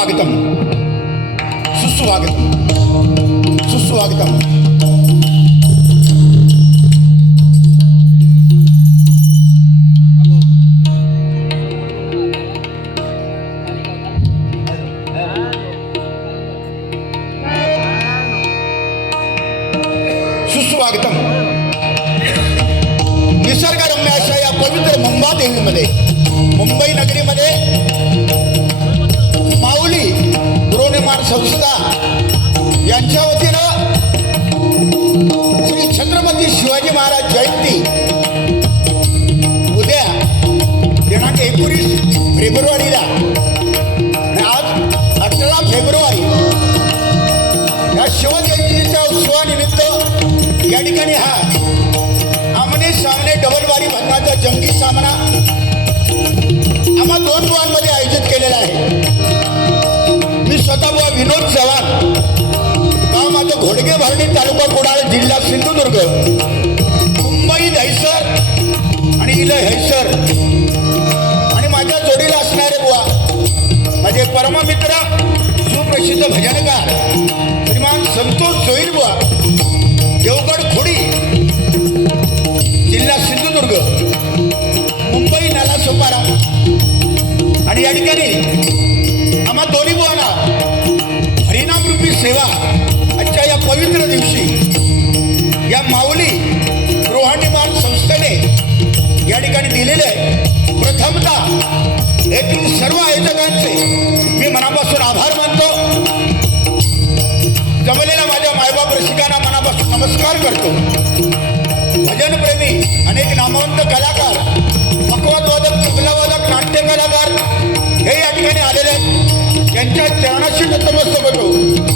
సుస్వాగతం. సుస్వాగతం. సుస్వాగతం. या ठिकाणी हा आमने सामने डबलवारी भरणाचा जंगी सामना आम्हा दोन बुवांमध्ये आयोजित केलेला आहे. मी स्वतः बुवा विनोद चव्हाण गाव माझं घोडगे भरणी तालुका कुडाळ जिल्हा सिंधुदुर्ग मुंबई दहिसर आणि इलं हैसर. आणि माझ्या जोडीला असणारे बुवा माझे परममित्र सुप्रसिद्ध भजनकार श्रीमान संतोष जोईर बुवा. देवगड खोडी जिल्हा सिंधुदुर्ग मुंबई नाला सोपारा. आणि या ठिकाणी आम्हा दोन्ही बुवाला हरिनाम रूपी सेवा आजच्या या पवित्र दिवशी या माऊली गृहनिर्माण संस्थेने या ठिकाणी दिलेले प्रथमता येथील सर्व आयोजकांचे मी मनापासून आभार मानतो. जमलेल्या माझ्या मायबाप रसिकांना मनापासून नमस्कार करतो. भजनप्रेमी अनेक नामवंत कलाकार पकवादवादक तबलावादक नाट्य कलाकार हे या ठिकाणी आलेले आहेत. त्यांच्या चरणाशी नतमस्तक होतो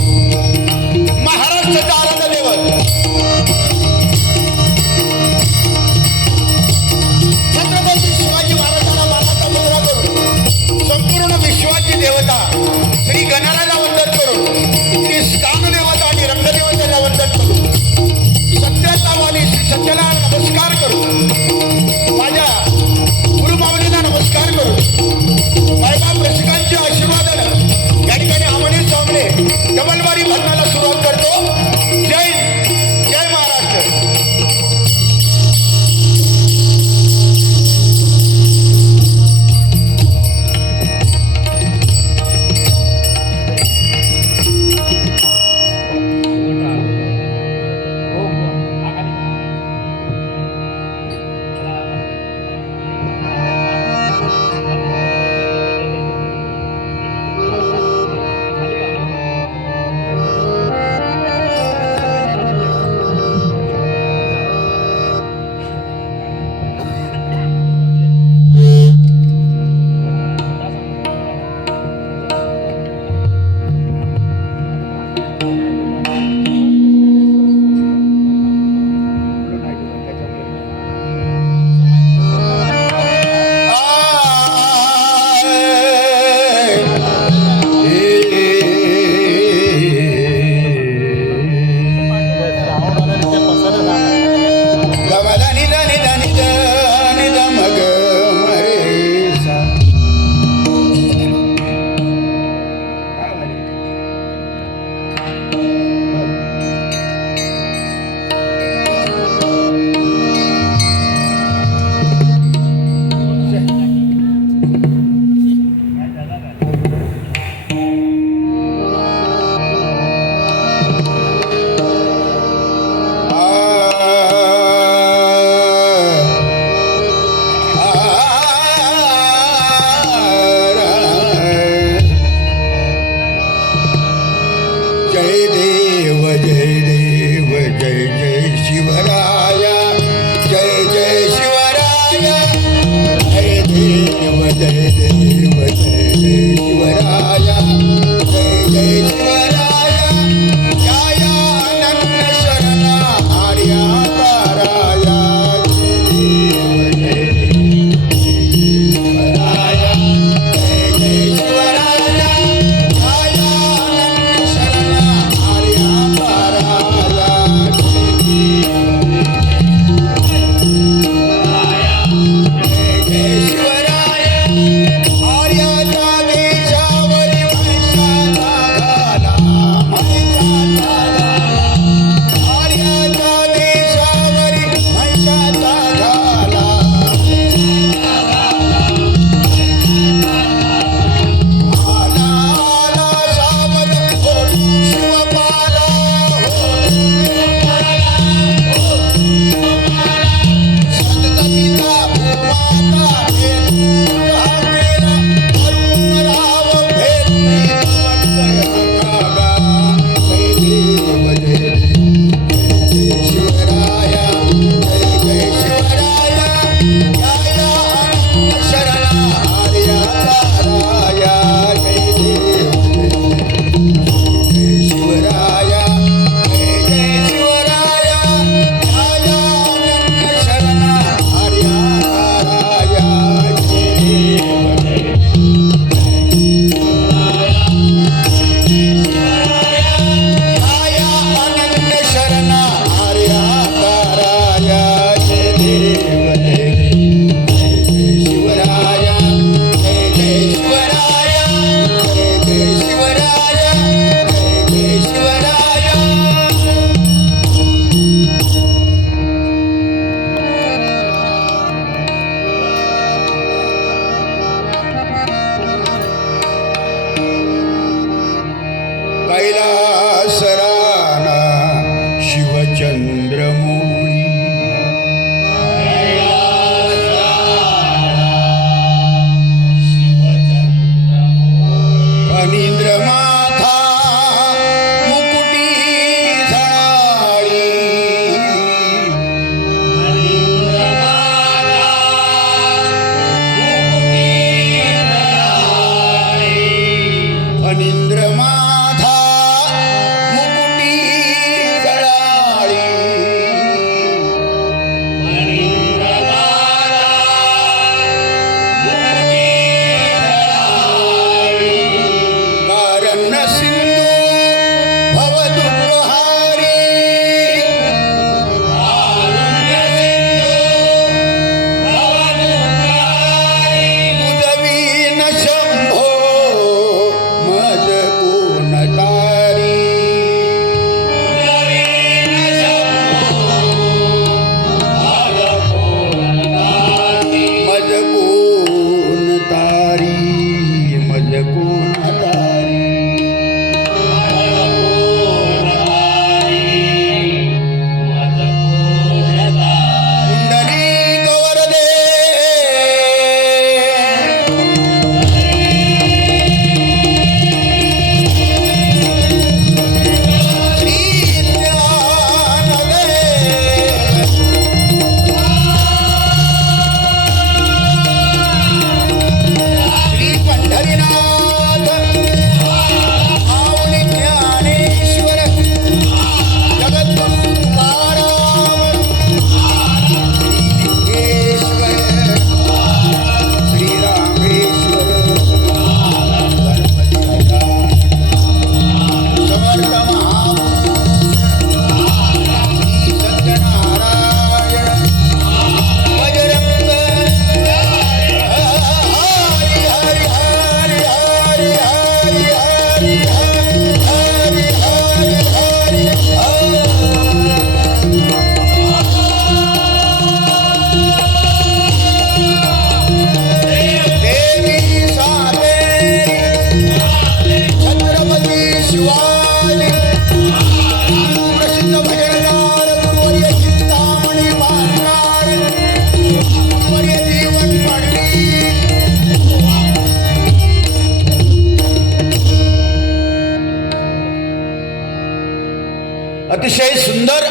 अतिशय सुंदर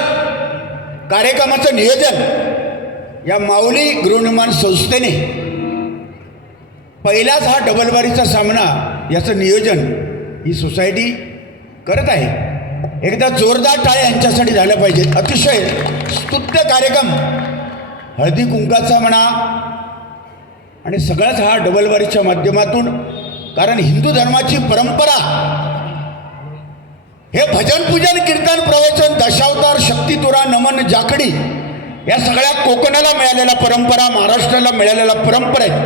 कार्यक्रमाचं नियोजन या माऊली गृहनिर्माण संस्थेने पहिलाच हा डबलबारीचा सामना याचं नियोजन ही सोसायटी करत आहे. एकदा जोरदार टाळ्या यांच्यासाठी झाल्या पाहिजेत. अतिशय स्तुत्य कार्यक्रम. हळदी कुंकाचा म्हणा आणि सगळाच हा डबलबारीच्या माध्यमातून कारण हिंदू धर्माची परंपरा हे भजन पूजन कीर्तन प्रवचन दशावतार शक्तितुरा नमन जाकडी या सगळ्या कोकणाला मिळालेल्या परंपरा महाराष्ट्राला मिळालेल्या परंपरा. आहेत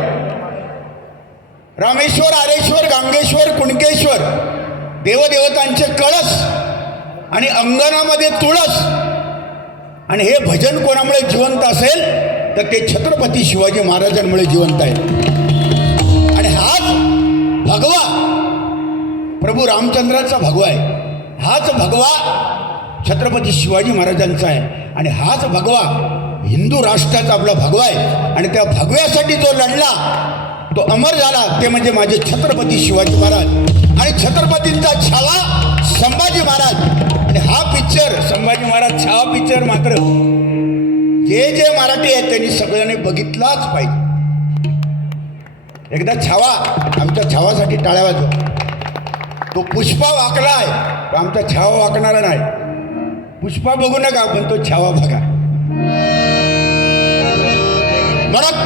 रामेश्वर आरेश्वर गांगेश्वर कुणकेश्वर देवदेवतांचे कळस आणि अंगणामध्ये तुळस. आणि हे भजन कोणामुळे जिवंत असेल? तर ते छत्रपती शिवाजी महाराजांमुळे जिवंत आहे. आणि हाच भगवा प्रभू रामचंद्राचा भगवा आहे. हाच भगवा छत्रपती शिवाजी महाराजांचा आहे. आणि हाच भगवा हिंदू राष्ट्राचा आपला भगवा आहे. आणि त्या भगव्यासाठी जो लढला. तो अमर झाला. ते म्हणजे माझे छत्रपती शिवाजी महाराज. आणि छत्रपतींचा छावा संभाजी महाराज. आणि हा पिक्चर संभाजी महाराज छावा पिक्चर मात्र जे जे मराठी आहेत त्यांनी सगळ्यांनी बघितलाच पाहिजे. एकदा छावा आमच्या छावासाठी टाळ्या वाजवा. तो पुष्पा वाकला आहे तो आमचा छावा वाकणारा नाही. पुष्पा बघू नका पण तो छावा बघा. म्हणत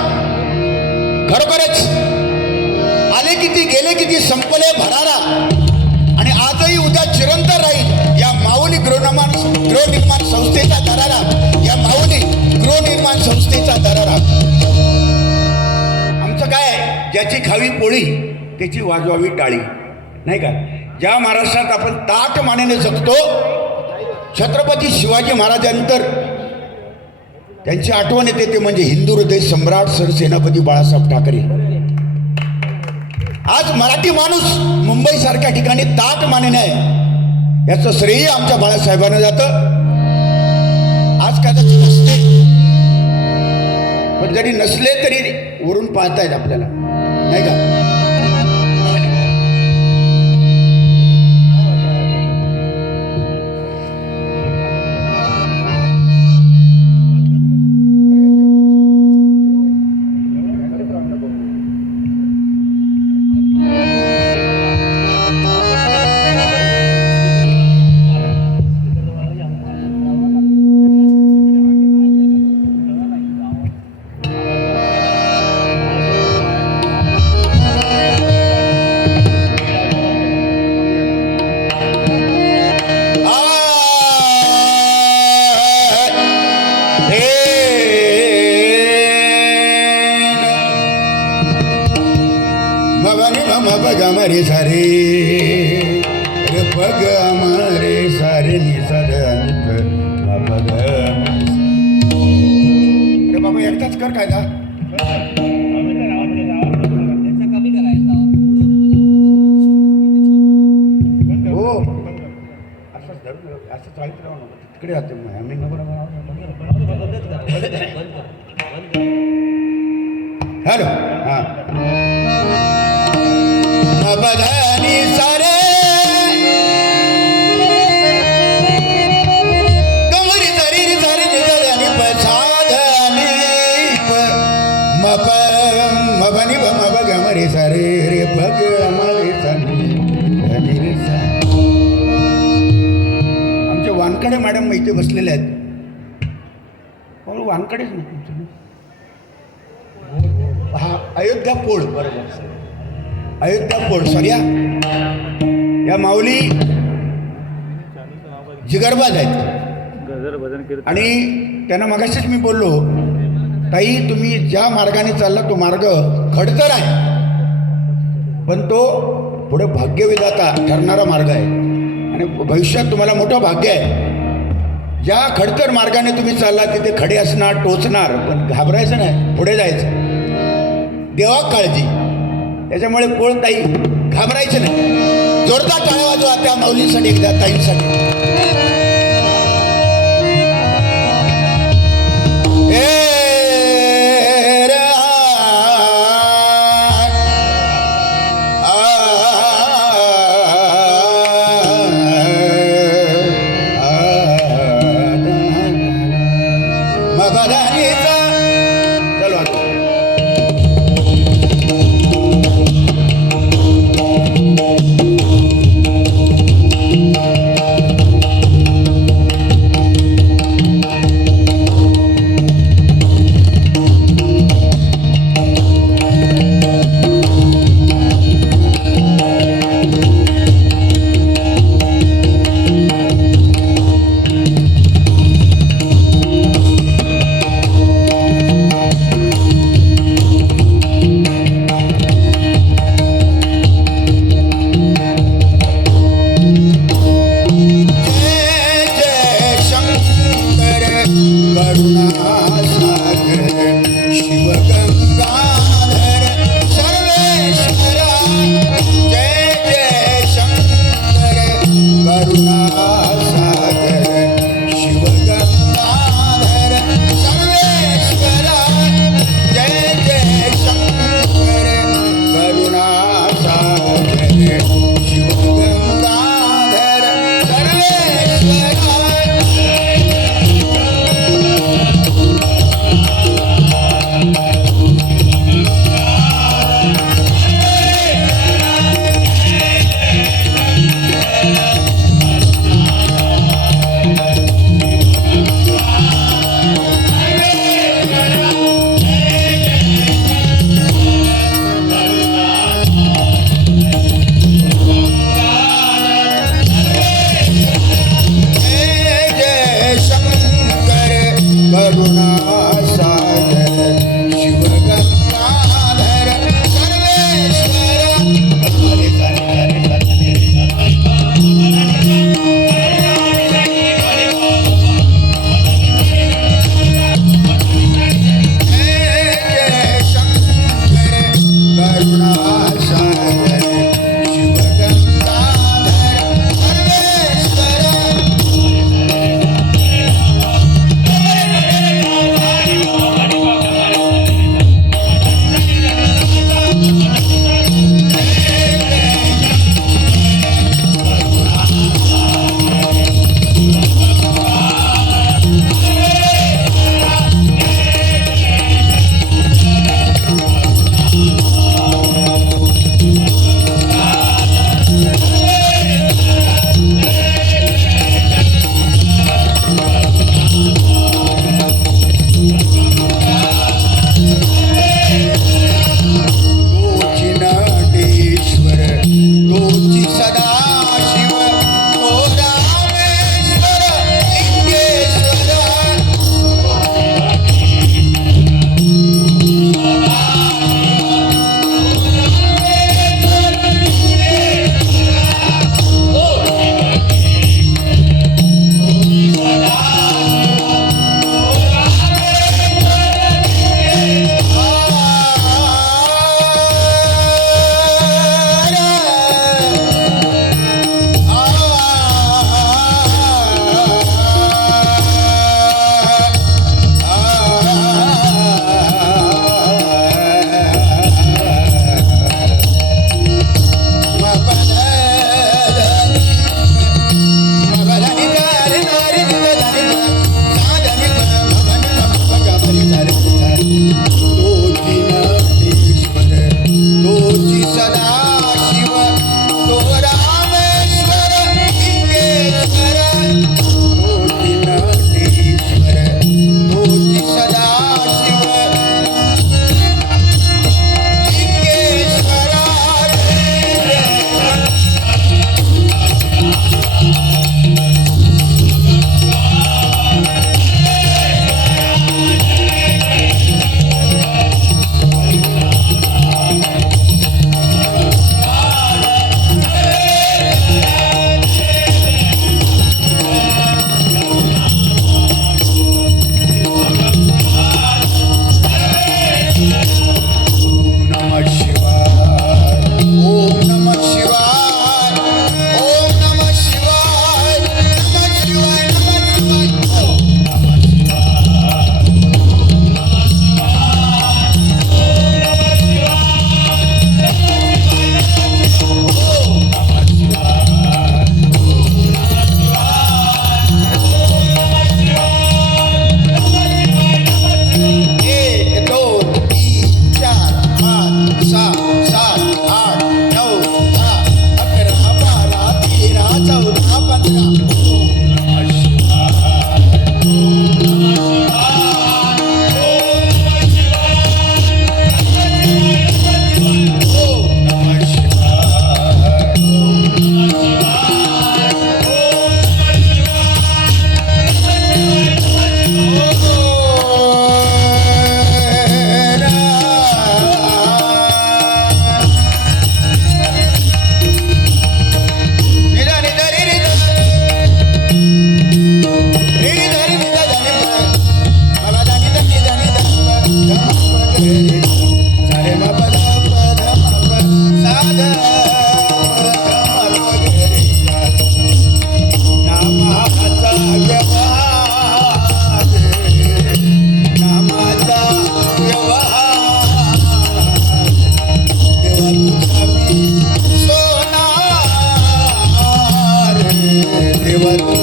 खरोखरच आले किती गेले किती संपले भरारा. आणि आजही उद्या चिरंतर राहील या माऊली गृहनिर्माण गृहनिर्माण संस्थेचा दरारा. या माऊली गृहनिर्माण संस्थेचा दरारा. आमचं काय ज्याची खावी पोळी त्याची वाजवावी टाळी नाही का? ज्या महाराष्ट्रात आपण ताट मानेने जगतो छत्रपती शिवाजी महाराजांतर त्यांची आठवण येते ते म्हणजे हिंदू हृदय सम्राट सरसेनापती बाळासाहेब ठाकरे. आज मराठी माणूस मुंबईसारख्या ठिकाणी ताट मानेने आहे. याचं श्रेय आमच्या बाळासाहेबांना जातं. आज कदाचित नसते. पण जरी नसले तरी वरून पाहतायत आपल्याला. नाही का? भवानी मम मरे सारे रे पग अमरे सारे नि सद अरे बाबा एकदाच कर काय का हो. असं चालत राहू नको तिकडे राहते मग. आम्ही नको मबनी ब मब गमरी सारे रे अमरे सनी धनी रे सा. आमचे वानकडे मॅडम इथे बसलेले आहेत. अहो, वानकडेच ना तुमचं? हा अयोध्या पोळ. बरोबर अयोध्या पोळ सॉरी. या माऊली जिगरबाज आहेत. आणि त्यांना मगाशीच मी बोललो ताई तुम्ही ज्या मार्गाने चालला तो मार्ग खडतर आहे. पण तो पुढे भाग्यविधाता ठरणारा मार्ग आहे. आणि भविष्यात तुम्हाला मोठं भाग्य आहे. ज्या खडतर मार्गाने तुम्ही चालला तिथे खडे असणार टोचणार पण घाबरायचं नाही. पुढे जायचं. देवा काळजी. त्याच्यामुळे कोण ताई घाबरायचं नाही. जोरदार टाळ्या वाजवा त्या माऊलीसाठी एकदा ताईंसाठी.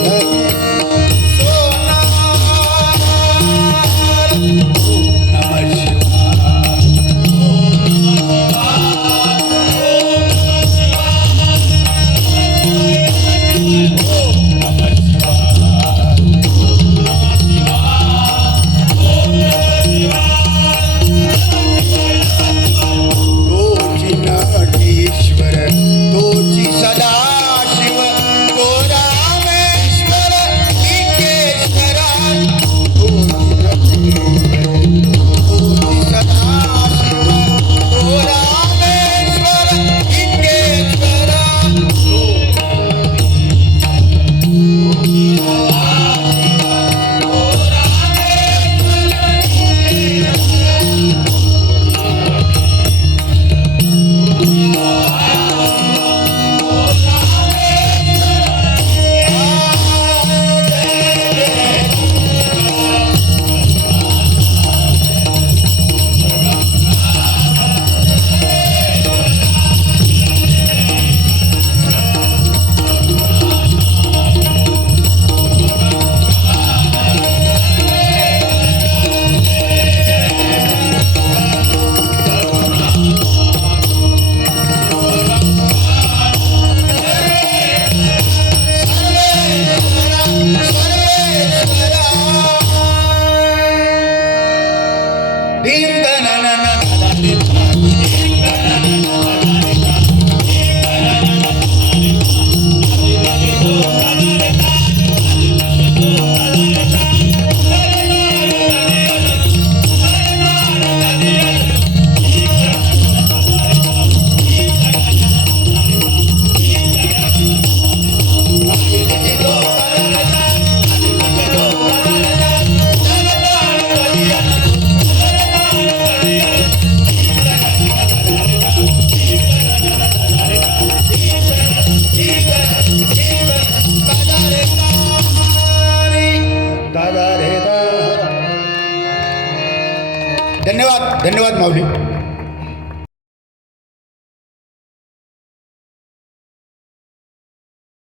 देवा